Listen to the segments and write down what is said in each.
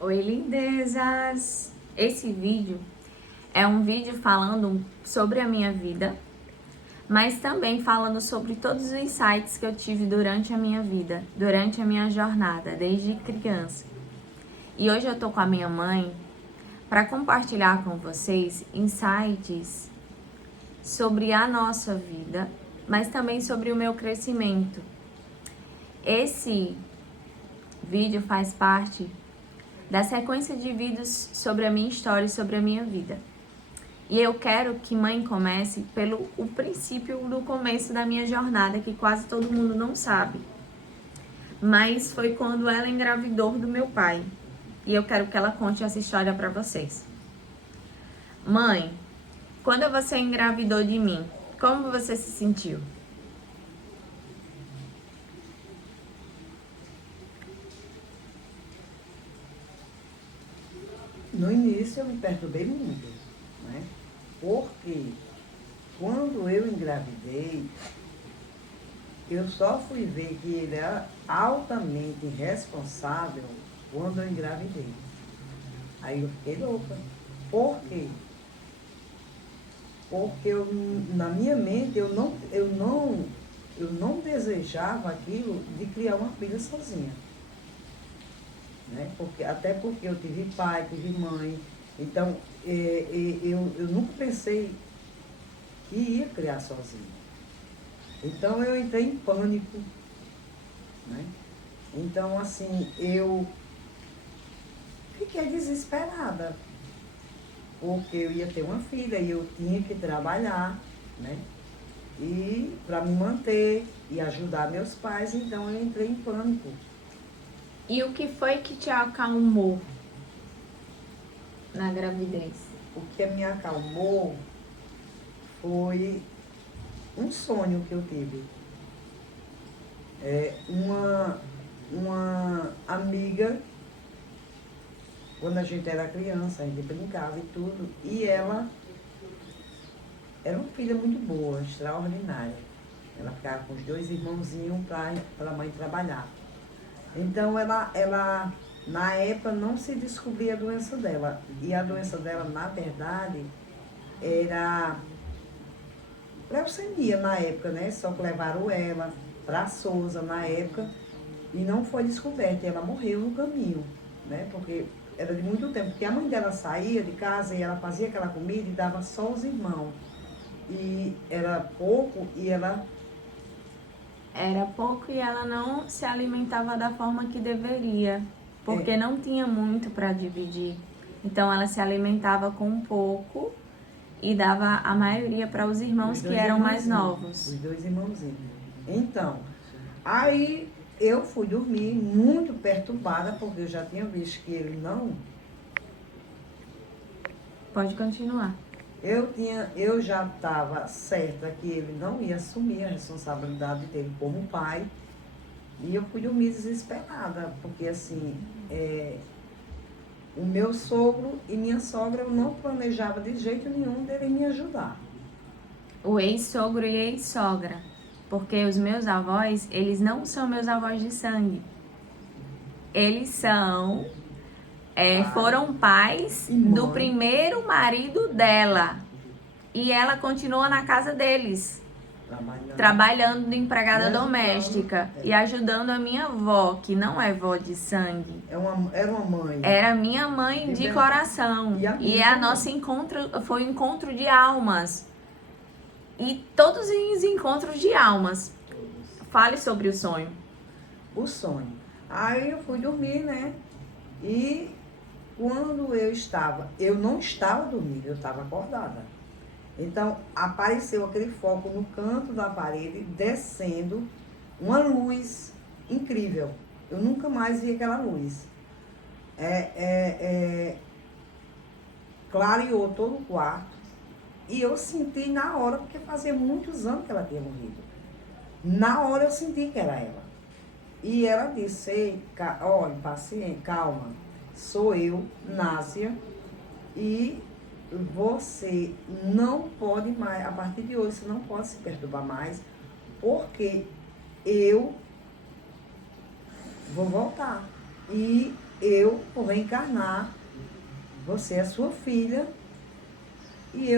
Oi, lindezas! Esse vídeo é um vídeo falando sobre a minha vida, mas também falando sobre todos os insights que eu tive durante a minha vida, durante a minha jornada, desde criança. E hoje eu tô com a minha mãe para compartilhar com vocês insights sobre a nossa vida, mas também sobre o meu crescimento. Esse vídeo faz parte da sequência de vídeos sobre a minha história e sobre a minha vida. E eu quero que mãe comece pelo o princípio do começo da minha jornada, que quase todo mundo não sabe. Mas foi quando ela engravidou do meu pai. E eu quero que ela conte essa história para vocês. Mãe, quando você engravidou de mim, como você se sentiu? No início eu me perturbei muito, né? Porque quando eu engravidei, eu só fui ver que ele era altamente responsável quando eu engravidei. Aí eu fiquei louca. Por quê? Porque na minha mente eu não desejava aquilo de criar uma filha sozinha. Né? Até porque eu tive pai, tive mãe, então eu nunca pensei que ia criar sozinho. Então eu entrei em pânico, né? Então assim, eu fiquei desesperada, porque eu ia ter uma filha e eu tinha que trabalhar, né? E para me manter e ajudar meus pais, então eu entrei em pânico. E o que foi que te acalmou na gravidez? O que me acalmou foi um sonho que eu tive. Uma amiga, quando a gente era criança, a gente brincava e tudo, e ela era uma filha muito boa, extraordinária. Ela ficava com os dois irmãozinhos para a mãe trabalhar. Então ela, na época, não se descobria a doença dela. E a doença dela, na verdade, era leucemia na época, né? Só que levaram ela para Souza na época e não foi descoberta. Ela morreu no caminho, né? Porque era de muito tempo. Porque a mãe dela saía de casa e ela fazia aquela comida e dava só aos irmãos. E era pouco e ela... Era pouco e ela não se alimentava da forma que deveria, porque não tinha muito para dividir. Então ela se alimentava com pouco e dava a maioria para os irmãos que eram mais novos. Os dois irmãozinhos. Então, aí eu fui dormir muito perturbada, porque eu já tinha visto que ele não... Pode continuar. Eu já estava certa que ele não ia assumir a responsabilidade dele como pai. E eu fui dormir desesperada, porque assim, o meu sogro e minha sogra, eu não planejava de jeito nenhum dele me ajudar. O ex-sogro e ex-sogra, porque os meus avós, eles não são meus avós de sangue. Eles são... foram pais do primeiro marido dela. E ela continua na casa deles, trabalhando de empregada doméstica e ajudando a minha avó, que não é vó de sangue. Era uma mãe. Era minha mãe de coração. E a nossa encontro foi um encontro de almas. E todos os encontros de almas. Fale sobre o sonho. O sonho. Aí eu fui dormir, né? E quando eu não estava dormindo, eu estava acordada. Então, apareceu aquele foco no canto da parede, descendo uma luz incrível. Eu nunca mais vi aquela luz. Clareou todo o quarto. E eu senti na hora, porque fazia muitos anos que ela tinha morrido. Na hora eu senti que era ela. E ela disse: "Ei, olha, paciente, calma. Sou eu, Násia, e você não pode mais, a partir de hoje, você não pode se perturbar mais, porque eu vou voltar. E eu vou reencarnar, você é sua filha, e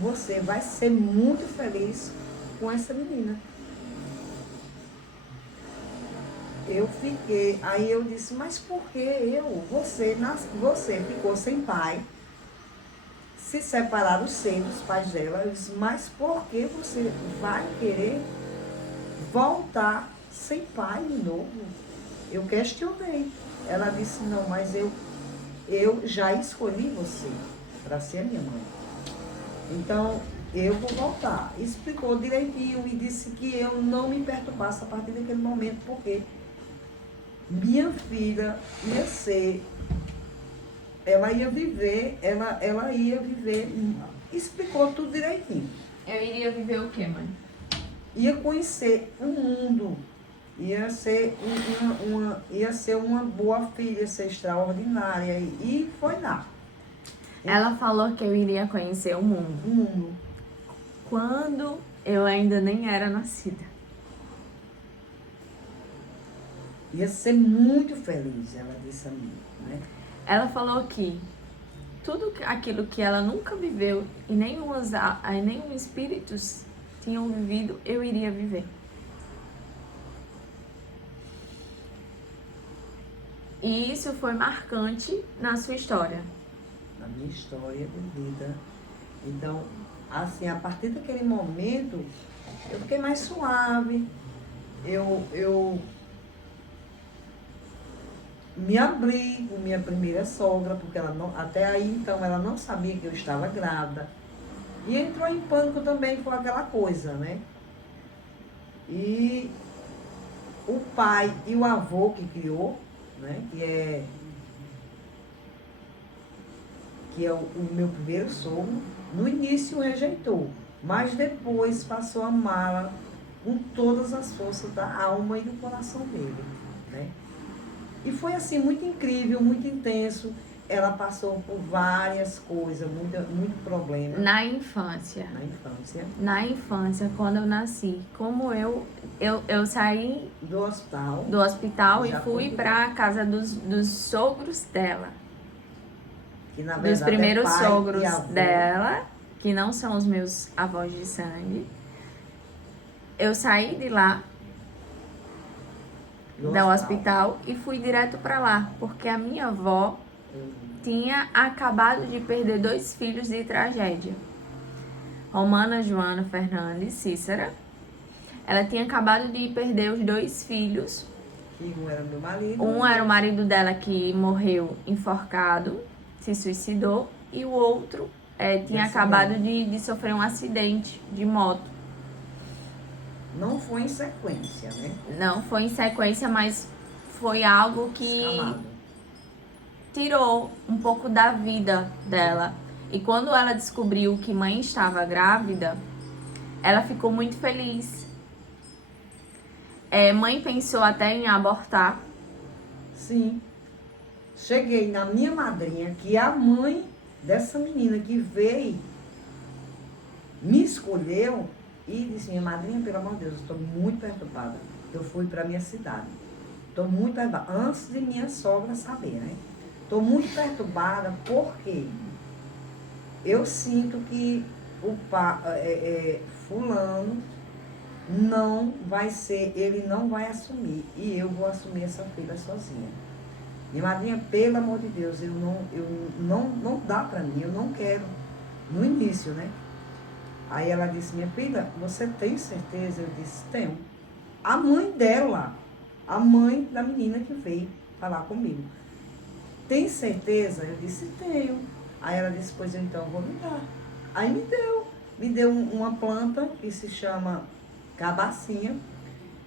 você vai ser muito feliz com essa menina. Eu fiquei, aí eu disse, mas por que você ficou sem pai, se separaram sem os pais dela? Eu disse, mas por que você vai querer voltar sem pai de novo? Eu questionei. Ela disse, não, mas eu já escolhi você para ser a minha mãe. Então, eu vou voltar. Explicou direitinho e disse que eu não me perturbasse a partir daquele momento, porque minha filha ia ser, ela ia viver, explicou tudo direitinho. Eu iria viver o quê, mãe? Ia conhecer o mundo, ia ser uma boa filha, ia ser extraordinária, e foi lá. Ela falou que eu iria conhecer o mundo. O mundo. Quando eu ainda nem era nascida. Ia ser muito feliz, ela disse a mim, né? Ela falou que tudo aquilo que ela nunca viveu e nenhum espíritos tinham vivido, eu iria viver. E isso foi marcante na sua história. Na minha história de vida. Então, assim, a partir daquele momento, eu fiquei mais suave. Eu me abri com minha primeira sogra, porque ela não, até aí então ela não sabia que eu estava grávida. E entrou em pânico também com aquela coisa, né? E o pai e o avô que criou, né? Que é o meu primeiro sogro, no início rejeitou, mas depois passou a amá-la com todas as forças da alma e do coração dele, né? E foi assim, muito incrível, muito intenso. Ela passou por várias coisas, muito problema. Na infância. Na infância. Na infância, quando eu nasci, como eu saí do hospital e fui para a casa dos sogros dela. Que, na verdade, dos primeiros pai sogros e avô dela, que não são os meus avós de sangue. Eu saí de lá, do hospital, e fui direto para lá, porque a minha avó tinha acabado de perder 2 filhos de tragédia. Romana Joana Fernandes Cícera. Ela tinha acabado de perder os 2 filhos. E um era meu marido. Um era o marido dela que morreu enforcado, se suicidou, e o outro tinha acabado de sofrer um acidente de moto. Não foi em sequência, né? Não foi em sequência, mas foi algo que tirou um pouco da vida dela. E quando ela descobriu que mãe estava grávida, ela ficou muito feliz. Mãe pensou até em abortar. Sim. Cheguei na minha madrinha, que é a mãe dessa menina que veio, me escolheu, e disse, minha madrinha, pelo amor de Deus, eu estou muito perturbada. Eu fui para minha cidade. Estou muito perturbada, antes de minha sogra saber, né? Estou muito perturbada porque eu sinto que o fulano não vai ser, ele não vai assumir, e eu vou assumir essa filha sozinha. Minha madrinha, pelo amor de Deus, não dá para mim, eu não quero. No início, né? Aí ela disse, minha filha, você tem certeza? Eu disse, tenho. A mãe dela, a mãe da menina que veio falar comigo, tem certeza? Eu disse, tenho. Aí ela disse, pois eu então vou me dar. Aí me deu uma planta que se chama cabacinha.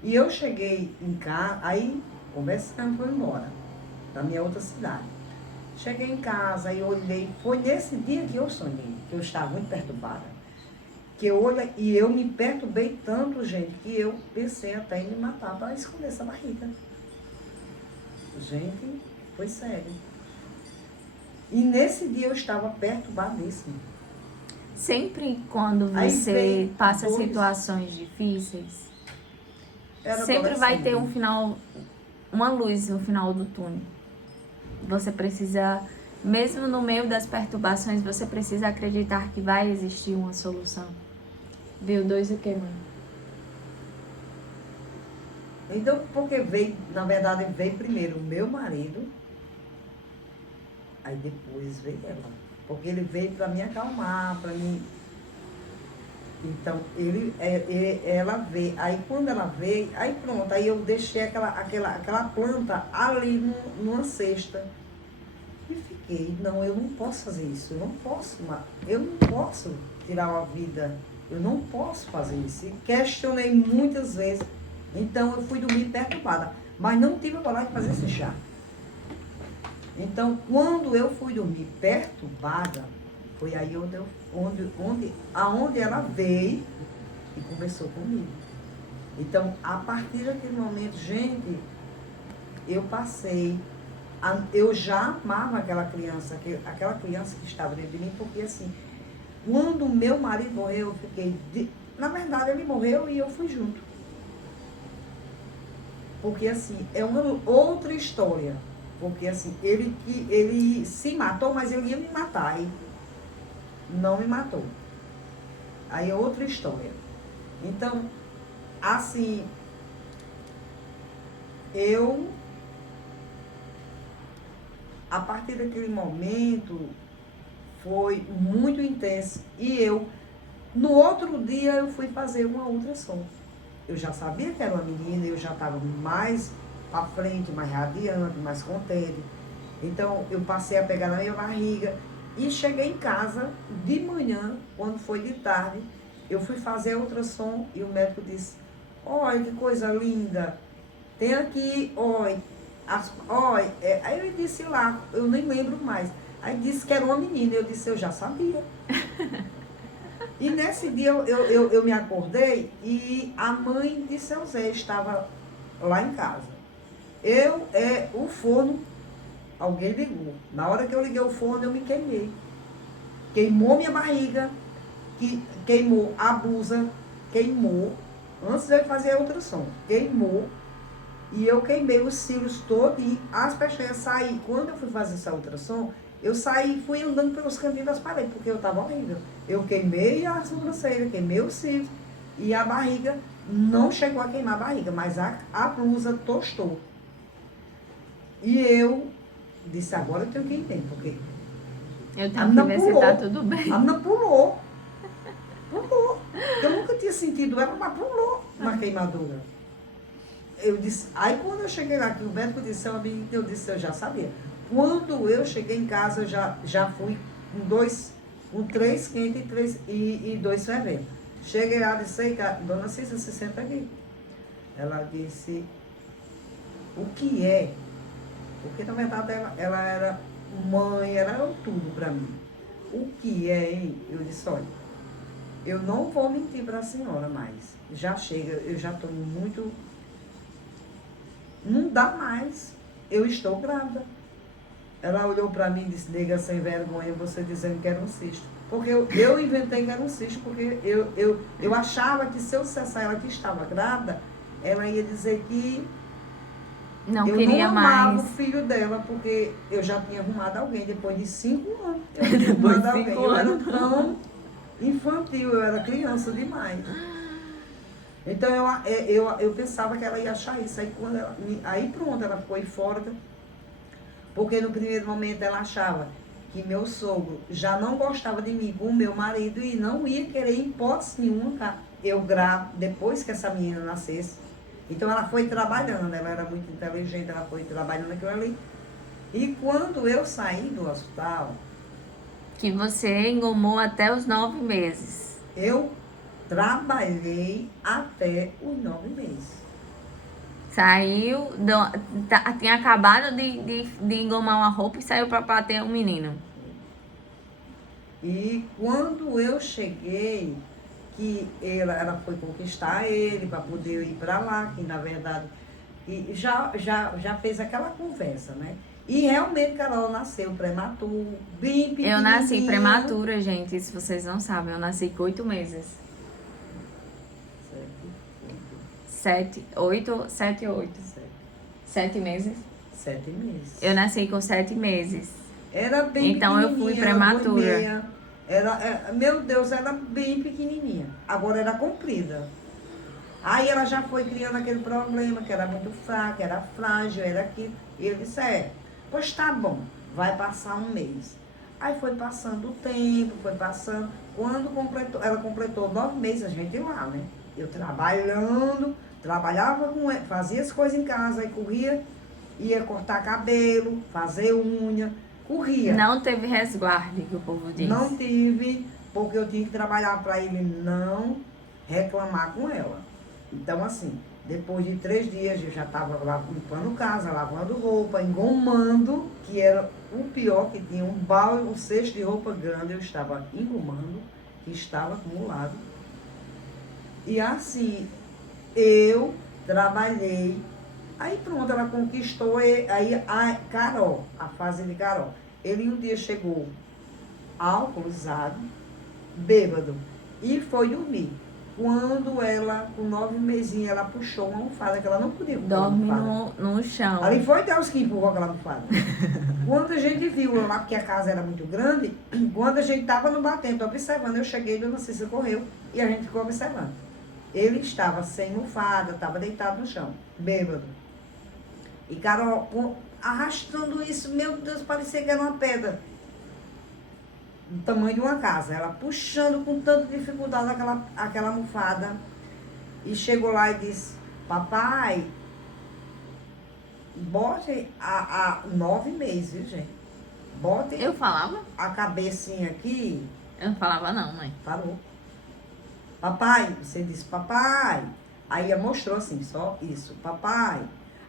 E eu cheguei em casa, aí conversando, foi embora da minha outra cidade. Cheguei em casa e olhei, foi nesse dia que eu sonhei, que eu estava muito perturbada. Que eu olhei, e eu me perturbei tanto, gente, que eu pensei até em me matar para esconder essa barriga. Gente, foi sério. E nesse dia eu estava perturbadíssima. Sempre quando você passa situações difíceis, era Sempre vai ter um adolescente. final, uma luz no final do túnel. Você precisa, mesmo no meio das perturbações, você precisa acreditar que vai existir uma solução. Viu? 2 o quê, mãe? Então, porque veio, na verdade, veio primeiro o meu marido, aí depois veio ela. Porque ele veio para me acalmar, para mim. Então, ela veio. Aí quando ela veio, aí pronto, aí eu deixei aquela planta ali numa cesta. E fiquei, não, eu não posso fazer isso, eu não posso tirar uma vida, eu não posso fazer isso. E questionei muitas vezes, então eu fui dormir perturbada, mas não tive a coragem de fazer esse chá. Então, quando eu fui dormir perturbada, foi aí aonde ela veio e conversou comigo. Então, a partir daquele momento, gente, eu já amava aquela criança que estava dentro de mim, porque assim, quando o meu marido morreu, eu fiquei. Na verdade, ele morreu e eu fui junto. Porque assim, é uma outra história. Porque assim, ele se matou, mas ele ia me matar. E não me matou. Aí é outra história. Então, assim, a partir daquele momento, foi muito intenso. E no outro dia, eu fui fazer uma ultrassom. Eu já sabia que era uma menina, eu já estava mais para frente, mais radiante, mais contente. Então, eu passei a pegar na minha barriga e cheguei em casa de manhã, quando foi de tarde, eu fui fazer a ultrassom e o médico disse, olha que coisa linda, tem aqui, olha, aí ele disse lá, eu nem lembro mais, aí disse que era uma menina, eu disse, eu já sabia. E nesse dia eu me acordei e a mãe de seu Zé estava lá em casa. O forno, alguém ligou. Na hora que eu liguei o forno, eu me queimei. Queimou minha barriga, queimou a blusa, queimou, antes de eu fazer a ultrassom, queimou. E eu queimei os cílios todos e as pestanas saí. Quando eu fui fazer essa ultrassom, eu saí, fui andando pelos cantinhos das paredes, porque eu estava horrível. Eu queimei a sobrancelha, queimei os cílios e a barriga não chegou a queimar a barriga, mas a blusa tostou. E eu disse, agora eu tenho que entender, porque eu tenho que ver se tá tudo bem. A menina pulou. Eu nunca tinha sentido ela, mas pulou na queimadura. Eu disse, aí quando eu cheguei lá, que o médico disse, eu disse, eu já sabia. Quando eu cheguei em casa, eu já fui com 3 quentes e 2 fervendo. Cheguei lá e disse, dona Cissa, se senta aqui. Ela disse, o que é? Porque na verdade ela era mãe, ela era tudo para mim. O que é, hein? Eu disse, olha, eu não vou mentir para a senhora mais. Já chega, eu já estou muito... Não dá mais. Eu estou grávida. Ela olhou para mim e disse, nega sem vergonha, você dizendo que era um cisto. Porque eu inventei que era um cisto, porque eu achava que se eu dissesse a ela que estava grávida, ela ia dizer que não eu queria não amava mais o filho dela, porque eu já tinha arrumado alguém depois de 5 anos. Eu tinha arrumado alguém. Eu era tão infantil, eu era criança demais. Então eu pensava que ela ia achar isso. Aí pronto, ela foi fora. Porque no primeiro momento ela achava que meu sogro já não gostava de mim com o meu marido e não ia querer em hipótese nenhuma eu gravo depois que essa menina nascesse. Então ela foi trabalhando, ela era muito inteligente, ela foi trabalhando aquilo ali. E quando eu saí do hospital... Que você engomou até os 9 meses. Eu trabalhei até os 9 meses. Saiu, tinha acabado de engomar uma roupa e saiu para ter um menino. E quando eu cheguei, que ela foi conquistar ele para poder ir para lá, que na verdade já fez aquela conversa, né? E realmente Carol nasceu prematuro, bem pequenininha. Eu nasci prematura, gente, se vocês não sabem, eu nasci com 8 meses. 8. 7 meses. 7 meses. Eu nasci com 7 meses. Era bem Então eu fui prematura. Meu Deus, era bem pequenininha. Agora era comprida. Aí ela já foi criando aquele problema, que era muito fraca, era frágil, era aquilo. E eu disse, pois tá bom, vai passar um mês. Aí foi passando o tempo, foi passando. Quando ela completou 9 meses, a gente lá, né? Eu trabalhando, trabalhava com ela, fazia as coisas em casa, aí corria, ia cortar cabelo, fazer unha, corria. Não teve resguardo, que o povo diz. Não tive, porque eu tinha que trabalhar para ele não reclamar com ela. Então, assim, depois de 3 dias eu já estava limpando casa, lavando roupa, engomando, que era o pior, que tinha um balde, um cesto de roupa grande, eu estava engomando, que estava acumulado. E assim, eu trabalhei, aí pronto, ela conquistou, aí a Carol, a fase de Carol. Ele um dia chegou alcoolizado, bêbado, e foi dormir. Quando ela, com 9 mesinhos, ela puxou uma almofada que ela não podia puxar. Dorme no chão. Ali foi Deus que empurrou aquela almofada. Quando a gente viu lá, porque a casa era muito grande, quando a gente estava no batente observando, eu cheguei, Dona Cícera correu e a gente ficou observando. Ele estava sem almofada, estava deitado no chão, bêbado. E Carol arrastando isso, meu Deus, parecia que era uma pedra. Do tamanho de uma casa, ela puxando com tanta dificuldade aquela almofada, e chegou lá e disse, papai, bote a 9 meses, viu, gente? Bote Eu falava? a cabecinha aqui. Eu não falava não, mãe. Parou. Papai, você disse, papai. Aí ela mostrou assim, só isso, papai.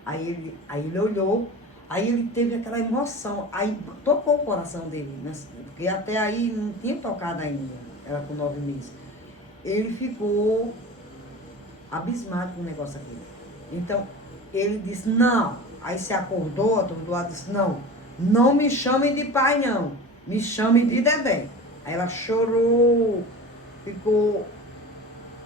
Aí ele olhou, aí ele teve aquela emoção, aí tocou o coração dele, né? Porque até aí não tinha tocado ainda, ela com 9 meses. Ele ficou abismado com o negócio aqui. Então, ele disse, não. Aí se acordou, a turma do lado disse, não me chamem de pai, não. Me chamem de Dedé. Aí ela chorou, ficou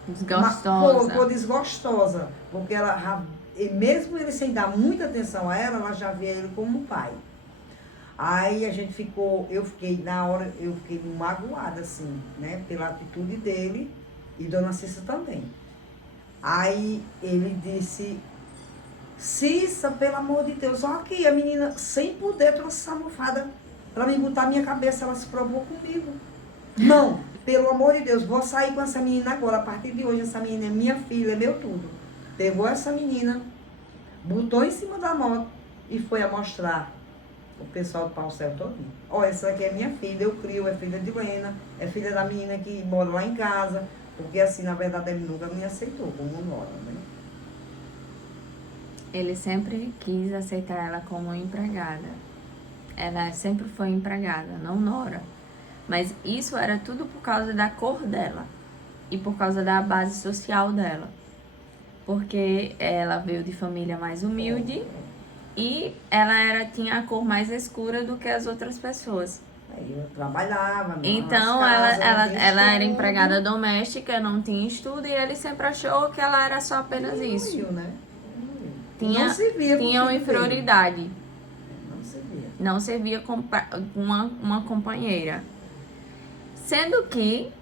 desgostosa. Ficou desgostosa, porque ela, e mesmo ele sem dar muita atenção a ela já via ele como um pai. Aí a gente ficou, eu fiquei magoada, assim, né, pela atitude dele, e Dona Cícera também. Aí ele disse, Cícera, pelo amor de Deus, olha aqui, a menina, sem poder, trouxe essa almofada para me botar a minha cabeça, ela se provou comigo. Não, pelo amor de Deus, vou sair com essa menina agora, a partir de hoje, essa menina é minha filha, é meu tudo. Pegou essa menina, botou em cima da moto e foi a mostrar o pessoal do Pau Céu todo. Ó, essa aqui é minha filha, eu crio, é filha de Lena, é filha da menina que mora lá em casa, porque assim, na verdade, ele nunca me aceitou como nora, né? Ele sempre quis aceitar ela como empregada. Ela sempre foi empregada, não nora. Mas isso era tudo por causa da cor dela e por causa da base social dela. Porque ela veio de família mais humilde e ela tinha a cor mais escura do que as outras pessoas. Aí eu trabalhava, então ela era empregada doméstica, não tinha estudo, e ele sempre achou que ela era só apenas isso. Né? Tinha uma inferioridade. Não servia. Não servia como uma companheira. Sendo que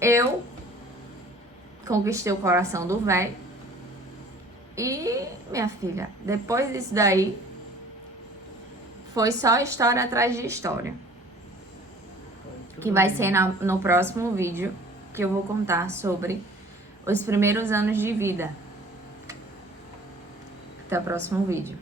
eu conquistei o coração do velho. E, minha filha, depois disso daí, foi só história atrás de história. Que vai ser no próximo vídeo, que eu vou contar sobre os primeiros anos de vida. Até o próximo vídeo.